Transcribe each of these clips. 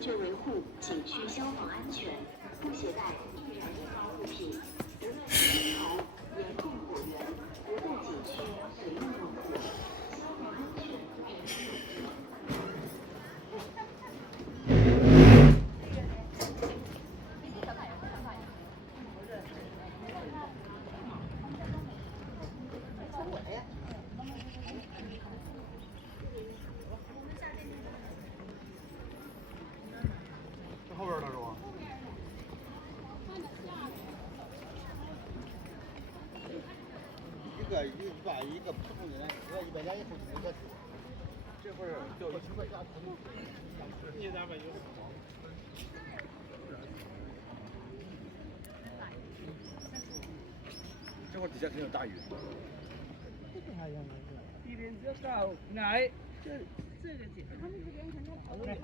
确维护景区消防安全，不携带易燃易爆物品，不乱扔烟头，严控火源，不在景区随意用火。消防安全人人有责。后边的是吧？一个100，一个普通的100两也不行的。这会儿掉1000块钱，你咋没有？这会儿底下肯定有大鱼。一边这高奶，这个景，他们这边肯定好多人。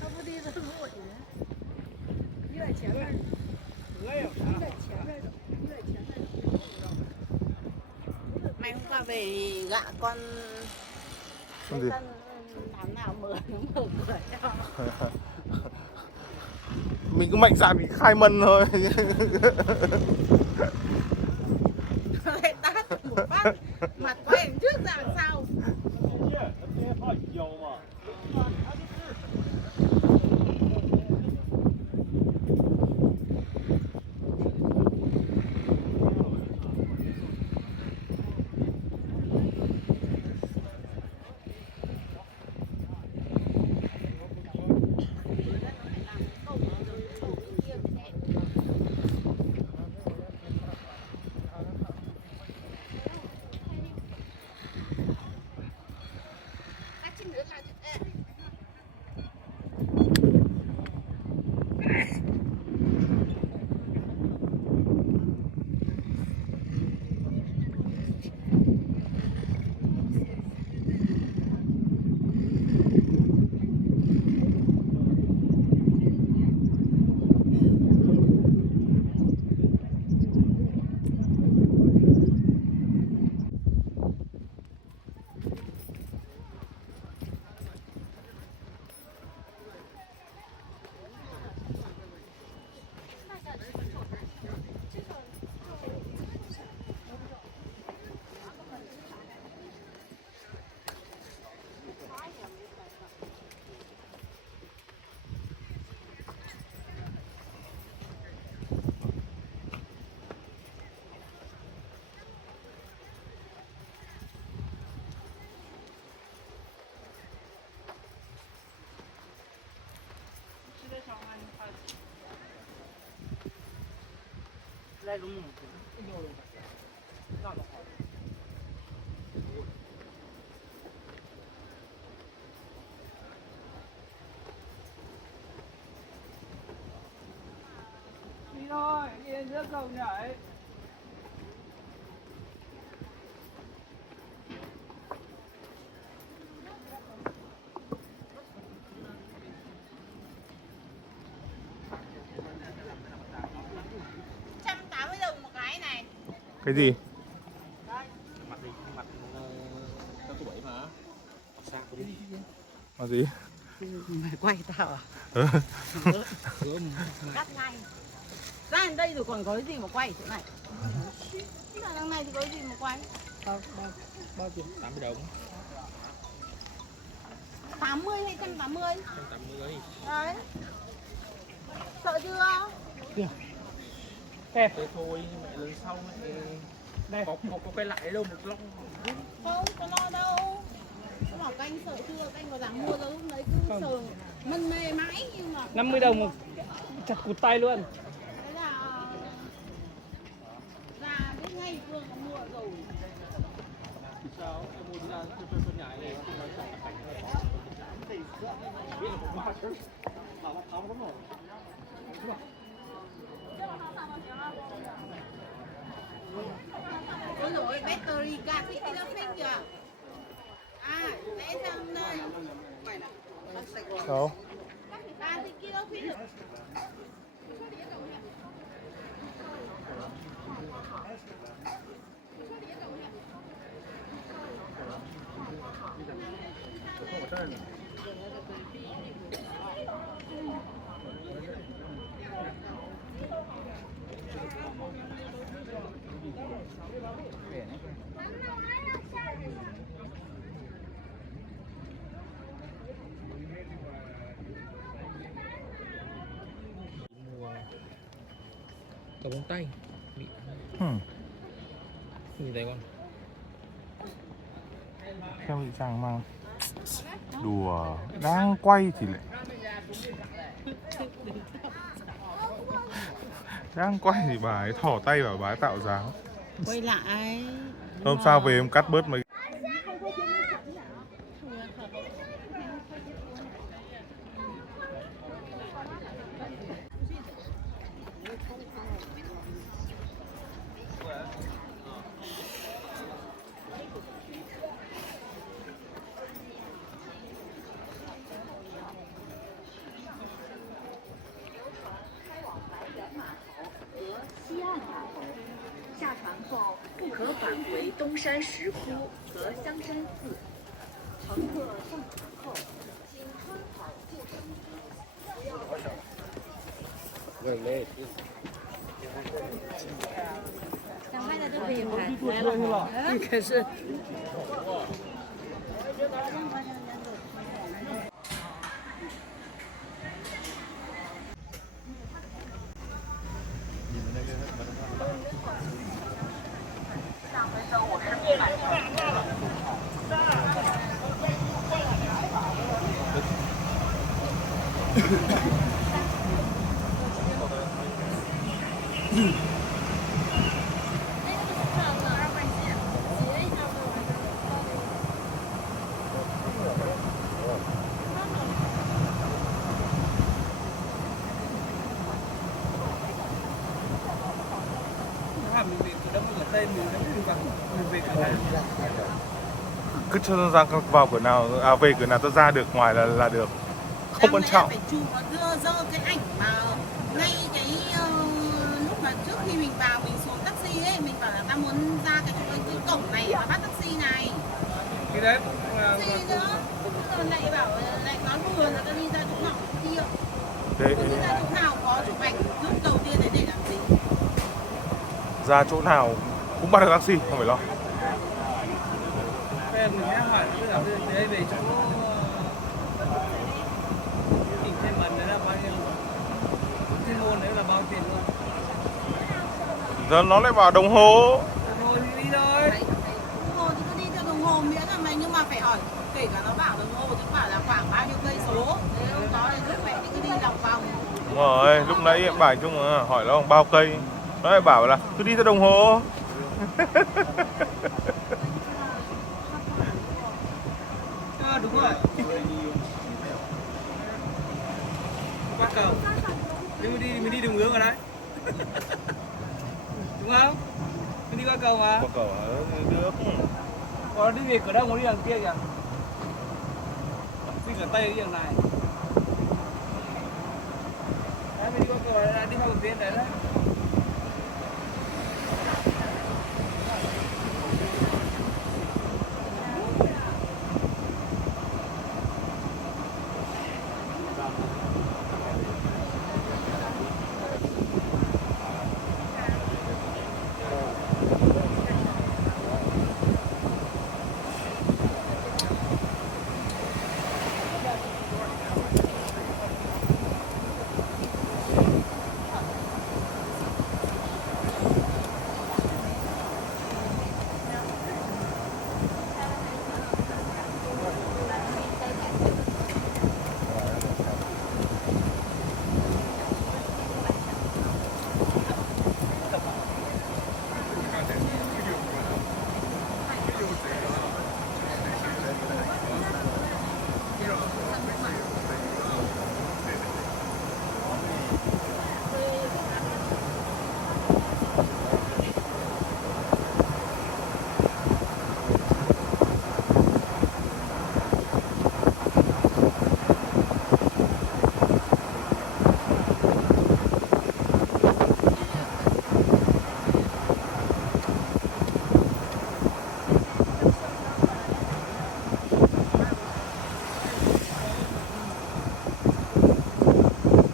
他不得是落地的，你在前面，你在前面，你在前面。Mấy hôm qua về gạ con Con gì? làm nào mở cửa cho. Mình cứ mạnh dạn mình khai mân thôi. Lại tát một phát, mặt quay trước ra đằng sau. Đây đúng rồi. Đi thôi, đi lên giữa cầu nhảy. Cái gì? Mặt gì? Mặt cao tuổi mà. Mặt sang đi. Mặt gì? Mày quay tao à? Cắt ngay. Ra đến đây rồi còn có cái gì mà quay chỗ này? Ra đằng này thì có cái gì mà quay? Bao tiền? 80 đồng. 80 hay 180? 180. Đấy. Sợ chưa? Thế thôi, mẹ lần sau mẹ đây có quay lại đâu một lon. Không có lo đâu. Nó bảo canh sợ chưa, canh có dám mua đâu lúc đấy cứ sờ mân mê mãi nhưng mà 50 đồng một chặt cụt tay luôn. thế là ra biết ngay Phương có mua rồi. Sao em mua ra cho nhảy này không nói chặt cảnh nó thì biết là một ba chứ mà nó tháo lắm rồi. Ôi dồi ôi, battery ca thích cái đó phết kìa. Đâu? Cà bông tay bị nhìn thấy không? Theo bị chàng mang. Đùa, đang quay thì lại đang quay thì bà ấy thỏ tay vào bà ấy tạo dáng. Quay lại. Hôm sau về em cắt bớt mấy.东山石窟和香山寺，乘客上船后，请穿好救生衣。想拍的都可以拍，来了，可是。Mình về cửa Đông ở Tây mình về cửa Nam. Cứ cho nó ra vào cửa nào, về cửa nào tôi ra được ngoài là được. Không quan trọng. Phải chụp dơ cái ảnh mà ngay cái lúc mà trước khi mình vào mình xuống taxi ấy, mình bảo là ta muốn ra cái cổng này và bắt taxi này. Thì đấy Taxi nữa. Rồi lại bảo lại nói vừa là ta đi ra chỗ nào đi ạ. Đấy, Đi ra chỗ nào có chụp ảnh lúc đầu tiên đấy để làm gì? ra chỗ nào cũng bắt được taxi, không phải lo. mình sẽ hỏi bây giờ đây về chỗ tỉnh Tây Mần đấy là bao nhiêu? Chuyên môn đấy là bao tiền luôn? Giờ nó lại bảo đồng hồ. Đồng hồ thì đi thôi. Đồng hồ thì cứ đi theo đồng hồ miễn là mày, nhưng mà phải hỏi kể cả nó bảo đồng hồ thì bảo là khoảng bao nhiêu cây số. Nếu không có thì lúc mẹ thì cứ đi lòng vòng. Đúng rồi, lúc nãy em bài chung hỏi nó bao cây. Nó lại bảo là cứ đi theo đồng hồ. Đúng rồi. Qua cầu. Nếu mình đi đường hướng ở đấy. Đúng không? Mình đi qua cầu mà. Qua cầu được. Còn đi về cửa Đông có đi đằng kia kìa. Đi cửa Tây đi đằng này. Đấy, mình đi qua cầu là đi theo đường tiến đấy đấy.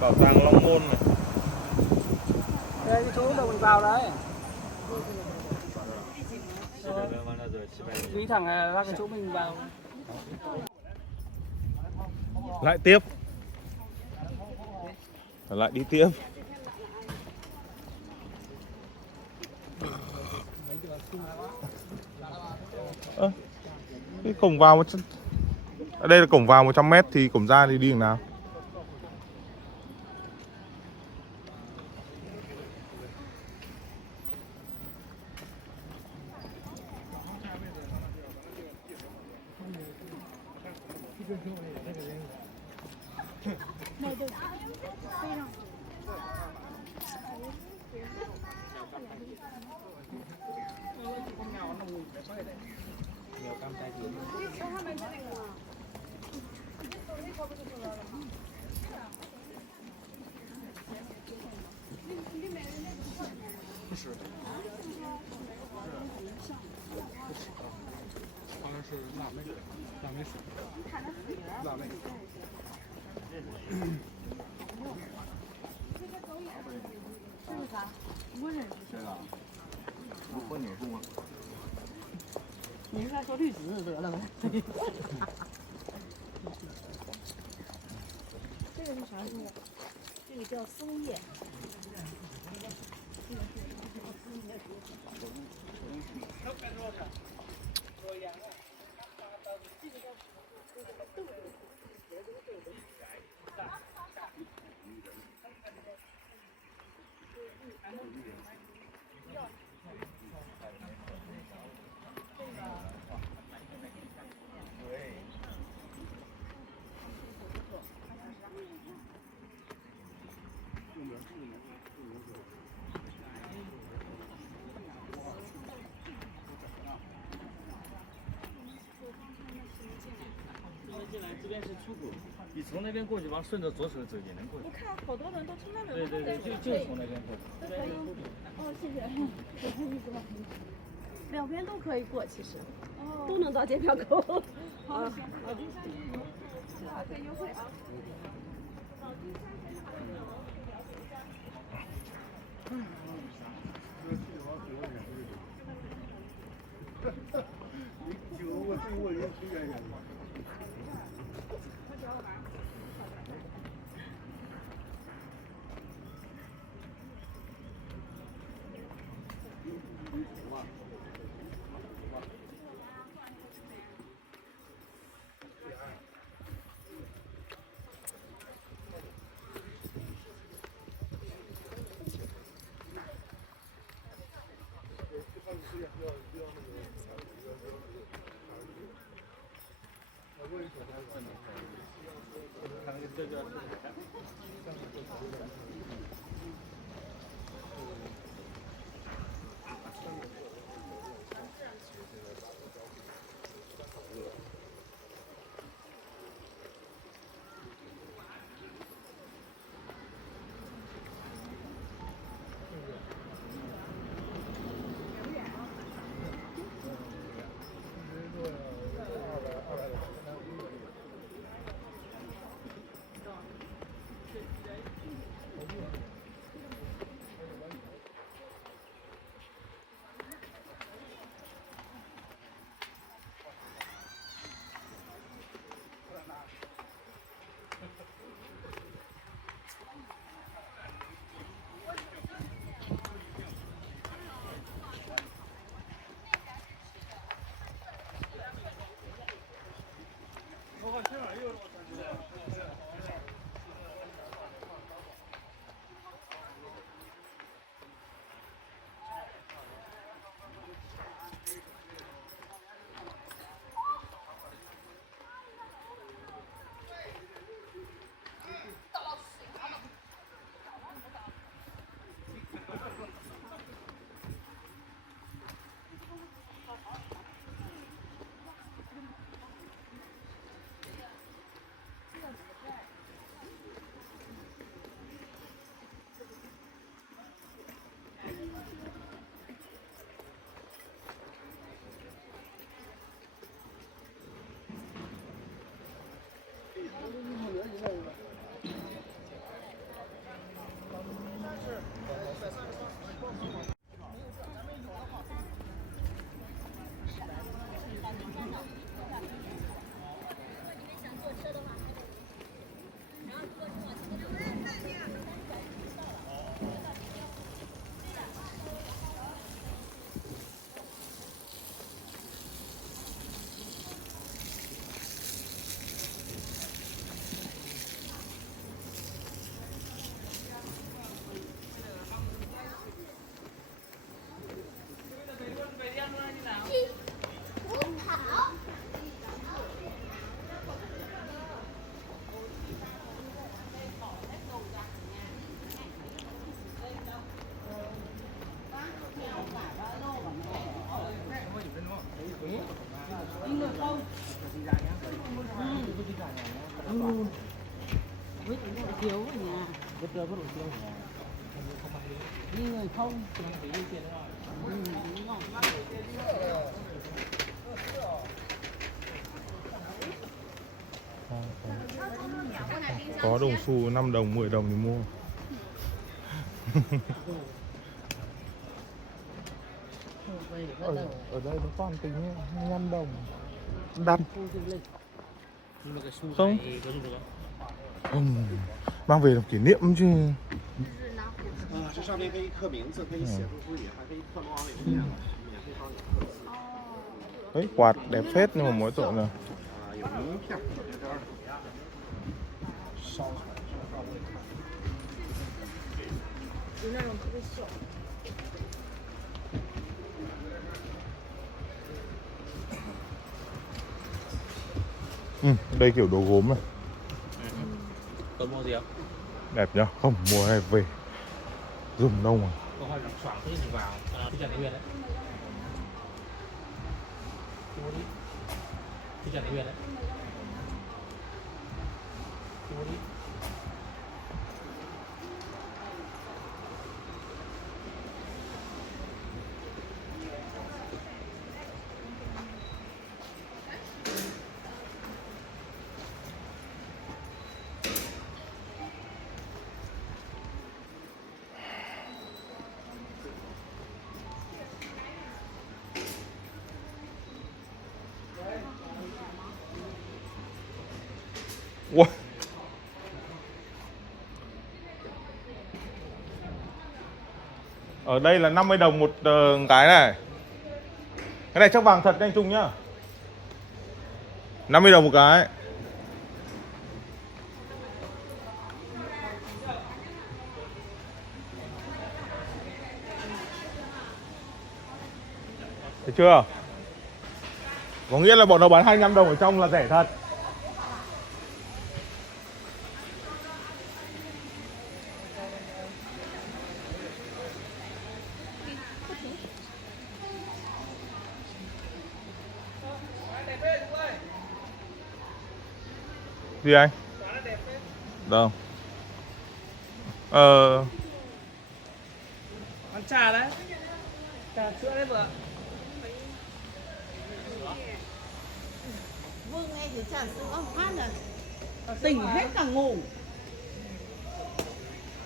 bảo tàng Long Môn này. Đây cái chỗ đâu mình vào đấy. Đi thẳng ra cái chỗ mình vào. Lại tiếp. Lại đi tiếp. Cái cổng vào ở đây là cổng vào 100 m thì cổng ra thì đi đường nào?你应该说绿植得了呗。这个是啥树？这个叫松叶。进来这边是出口，你从那边过去，往顺着左手走也能过去。我看好多人都从那边。对，就是从那边过去。哦，谢谢。两边都可以过，其实。哦。都能到检票口。好，行。老金山多少钱优惠啊？老金山 Với cái nổi thiếu ở nhà. Vứt ra vứt nổi tiêu hả? Không ăn đi. Như người không. Không ăn tí tiền nữa. Đúng rồi. Có đồng xu 5 đồng 10 đồng thì mua. Ở đây nó toàn tính 5 đồng đắt. Nhưng mà cái xu Không. này có dùng được không? Không, mang về làm kỷ niệm chứ. 这上面可以刻名字，可以写出语，还可以刻录往里面了，免费帮你刻字。 Đấy, quạt đẹp phết nhưng mà mỗi tội là 有名片，有点烧出来是吧？有那种特别小。 đây kiểu đồ gốm này. Còn mua gì không? Đẹp nhá. Không, mùa này về dùng đâu mà. Có hỏi lọc xoảng thế thì vào Phi Trần Thái Nguyên đấy. Phi Trần Thái Nguyên đấy. Ui. Ở đây là 50 đồng một cái này. Cái này chắc vàng thật đấy anh Trung nhá. 50 đồng một cái. Thấy chưa? Có nghĩa là bọn nó bán 25 đồng ở trong là rẻ thật. Gì anh? Đâu? Ăn trà đấy. Trà sữa đấy vừa. Vương nghe cái trà sữa phát rồi. Tỉnh hết cả ngủ.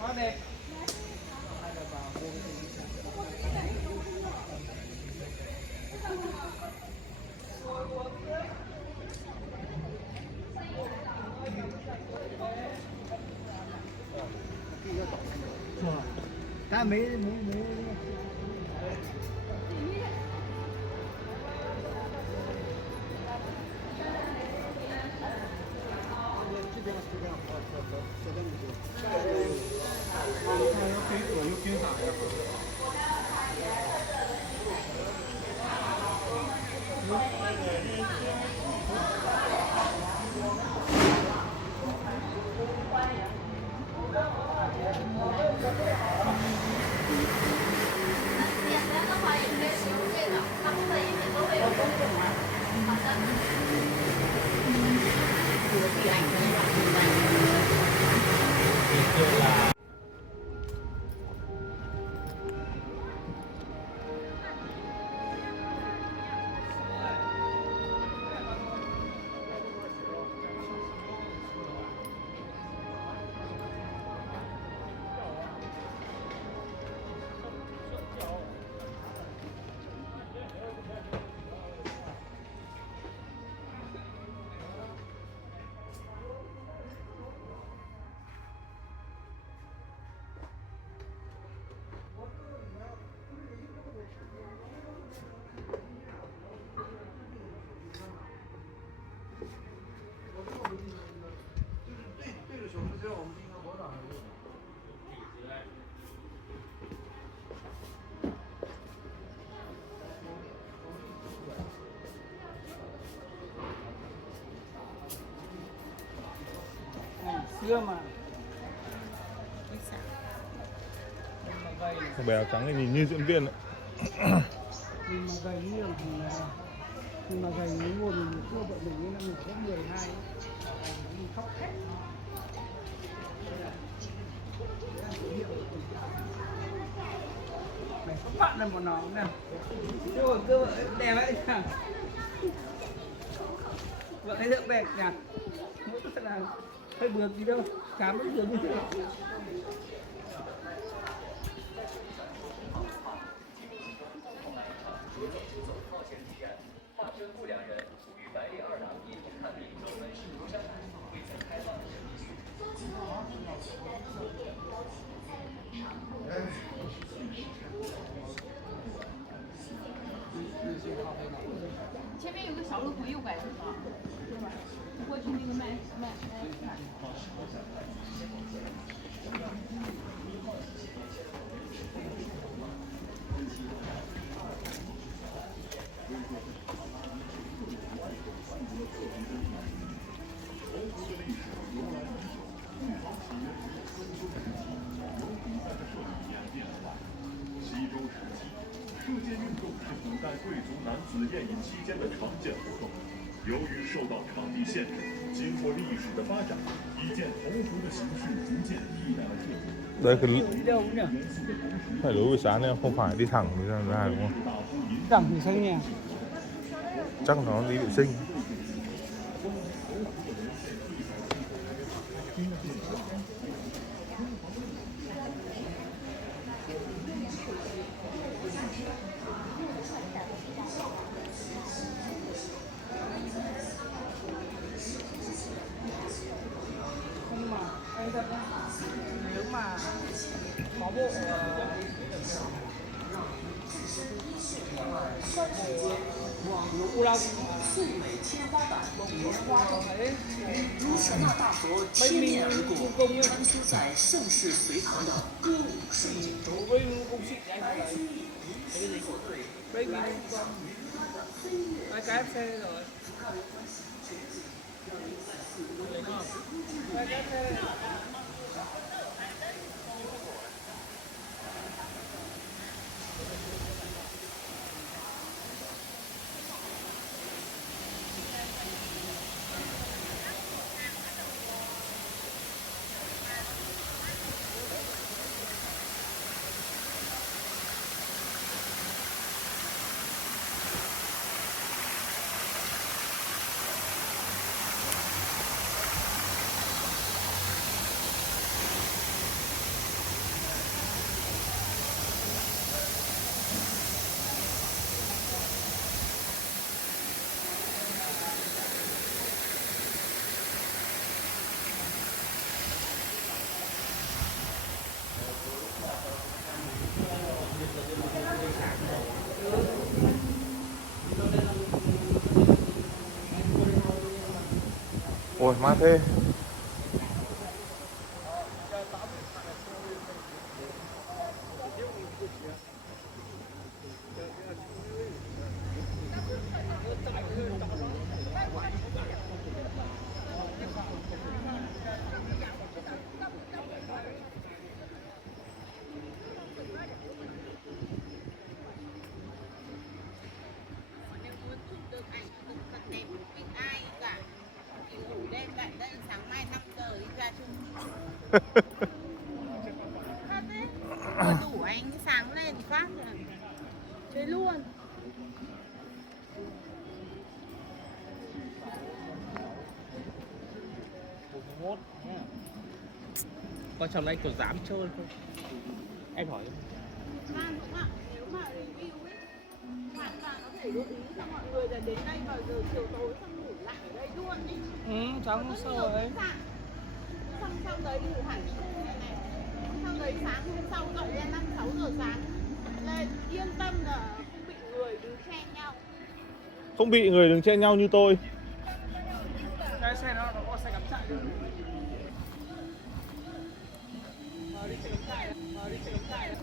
Quá đẹp. Cá mấy xưa mà. Thằng bé áo trắng này nhìn như diễn viên đấy. Nhìn mà gầy nhiều thì nhưng mà thầy mua mình chưa bọn mình năm 12 mình khóc hết. Mày có bạn là một nó nè. Rồi cơ đẹp ấy nhỉ. Vợ ấy được đẹp nhỉ. Mỗi cái là hơi bừa gì đâu, chả mấy bừa như thế nào.前面有个小路回右拐是吧？过去那个卖。射箭运动是古代贵族男子宴饮期间的常见活动。由于受到场地限制，经过历史的发展，一件同服的形式逐渐替代了这种。 Đây cái Đi đâu nhỉ? phải lối buổi sáng này không phải đi thẳng đi ra đúng không? Đằng thì sao nhỉ? Chắc nó đi vệ sinh. Nhưng mà em thật ra nếu mà có bộ lục 素美天花板，莲花洞， đấy 如舍那大佛贴面而过，穿梭在盛世隋唐的歌舞盛景中。 với công sự anh phải đấy đây cái KFC rồi cái KFC Ôi mát thế. Đủ ánh sáng lên phát rồi chơi luôn. Quan trọng là anh có dám chơi không? Em hỏi Phan đúng ạ, nếu mà review ấy hoàn toàn có thể gợi ý cho mọi người là đến đây vào giờ chiều tối xong ngủ lại ở đây luôn ý. Cháu không sao rồi. Xong đấy ngủ hẳn khu này này. Xong đấy sáng hôm sau dậy lên 5-6 giờ sáng lên yên tâm là không bị người đứng chen nhau. Không bị người đứng chen nhau như tôi. Cái xe nó có xe cắm trại rồi. Đi xe cắm trại. Đi xe cắm trại.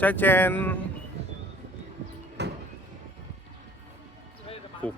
Cha chen. Phục